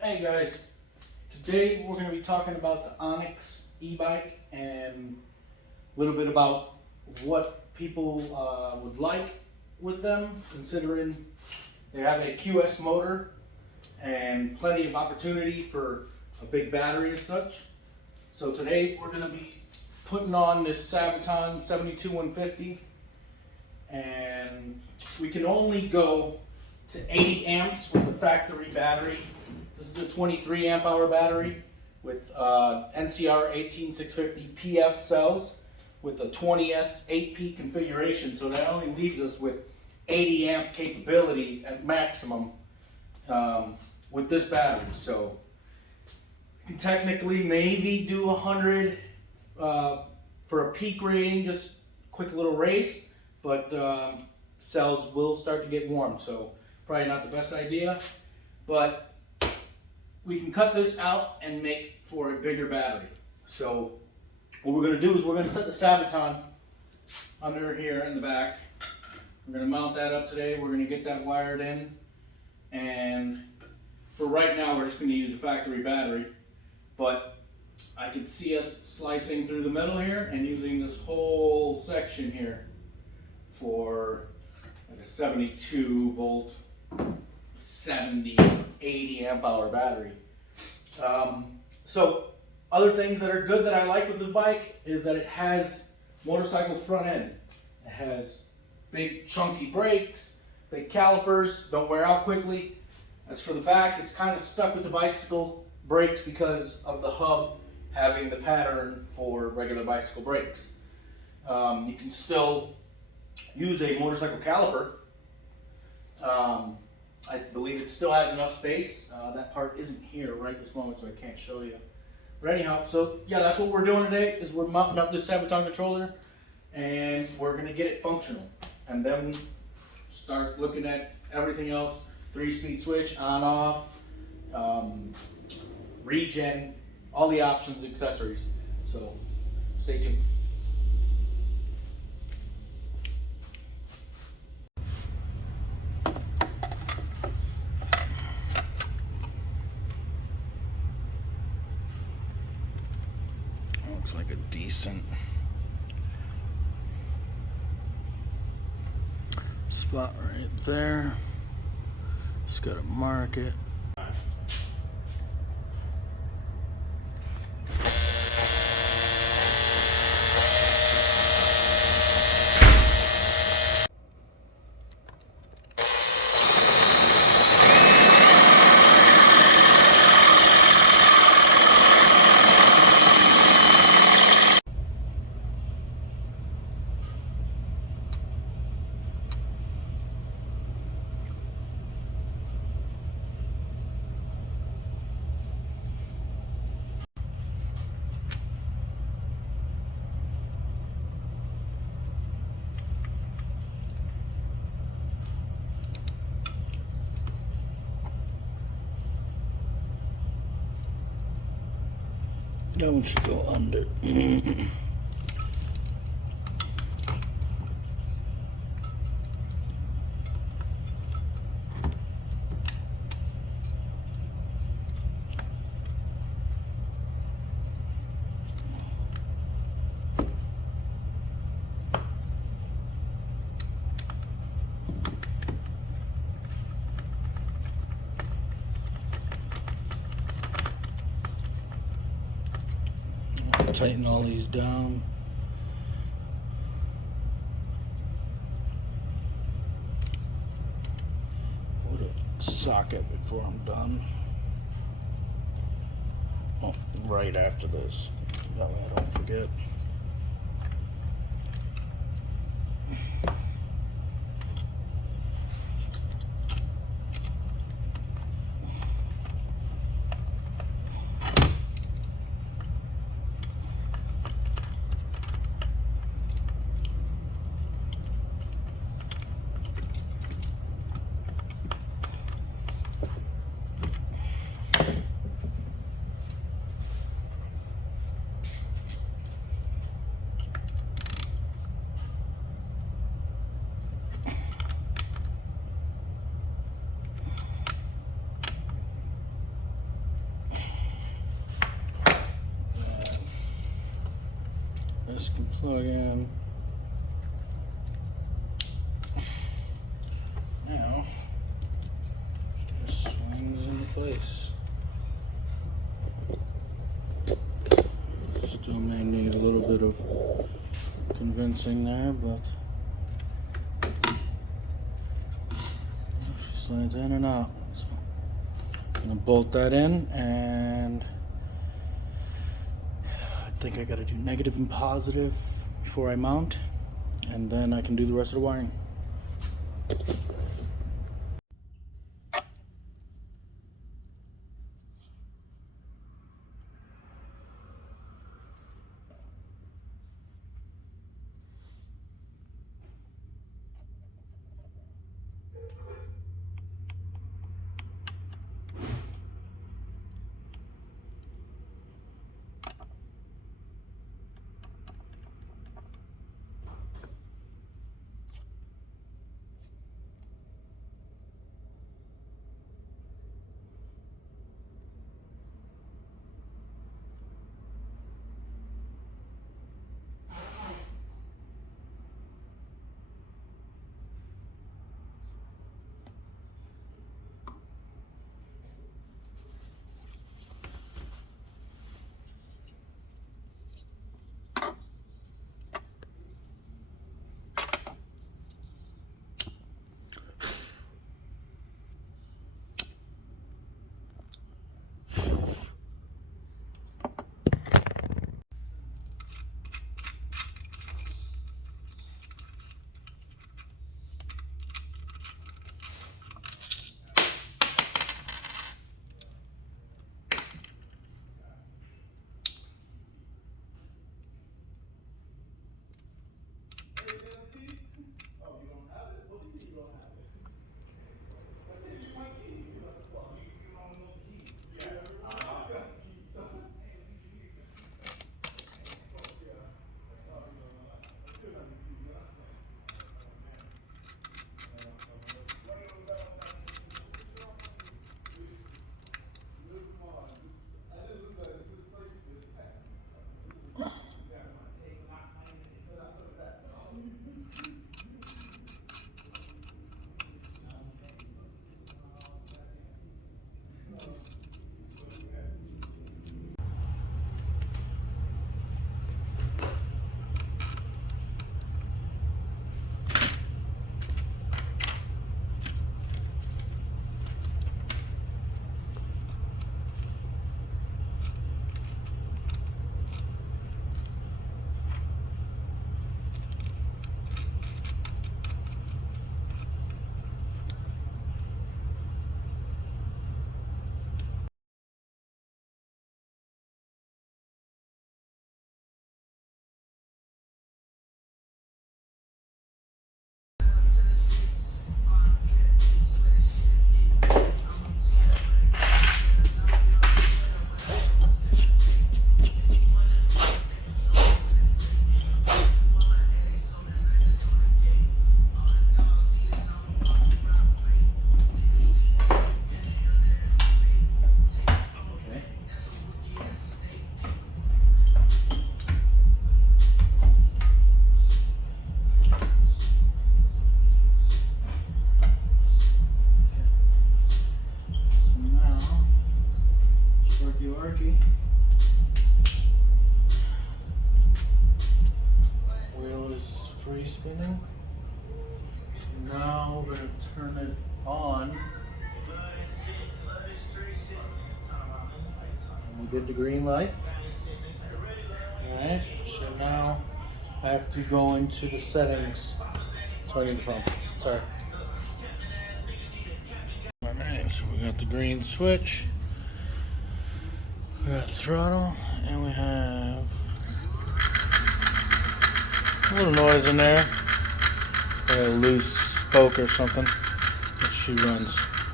Hey guys, today we're going to be talking about the Onyx e-bike and a little bit about what people would like with them, considering they have a QS motor and plenty of opportunity for a big battery and such. So today we're going to be putting on this Sabvoton 72150, and we can only go to 80 amps with the factory battery. This is a 23 amp hour battery with NCR 18650 PF cells with a 20S 8P configuration. So that only leaves us with 80 amp capability at maximum with this battery. So you can technically maybe do 100 for a peak rating, just quick little race, but cells will start to get warm. So probably not the best idea, but we can cut this out and make for a bigger battery. So what we're going to do is we're going to set the Sabvoton under here in the back. We're going to mount that up today. We're going to get that wired in, and for right now we're just going to use the factory battery, but I could see us slicing through the middle here and using this whole section here for like a 72 volt 80 amp hour battery. So other things that are good that I like with the bike is that it has motorcycle front end. It has big chunky brakes, big calipers, don't wear out quickly. As for the back, it's kind of stuck with the bicycle brakes because of the hub having the pattern for regular bicycle brakes. You can still use a motorcycle caliper. I believe it still has enough space. That part isn't here right this moment, so I can't show you. But anyhow, so yeah, that's what we're doing today, is we're mounting up this Sabvoton controller, and we're gonna get it functional, and then start looking at everything else: 3-speed switch, on, off, regen, all the options, accessories. So stay tuned. Looks like a decent spot right there. Just gotta mark it. That one should go under. Tighten all these down. Put a socket before I'm done. Oh, right after this. That way I don't forget. this can plug in. Now, it just swings into place. Still may need a little bit of convincing there, but she slides in and out. So I'm gonna bolt that in, and I think I gotta do negative and positive before I mount, and then I can do the rest of the wiring. Wheel is free spinning. So now we're going to turn it on. And we'll get the green light. Alright, so now I have to go into the settings. That's where I need the phone. Sorry. Alright, so we got the green switch. We got throttle, and we have a little noise in there. A loose spoke or something that she runs.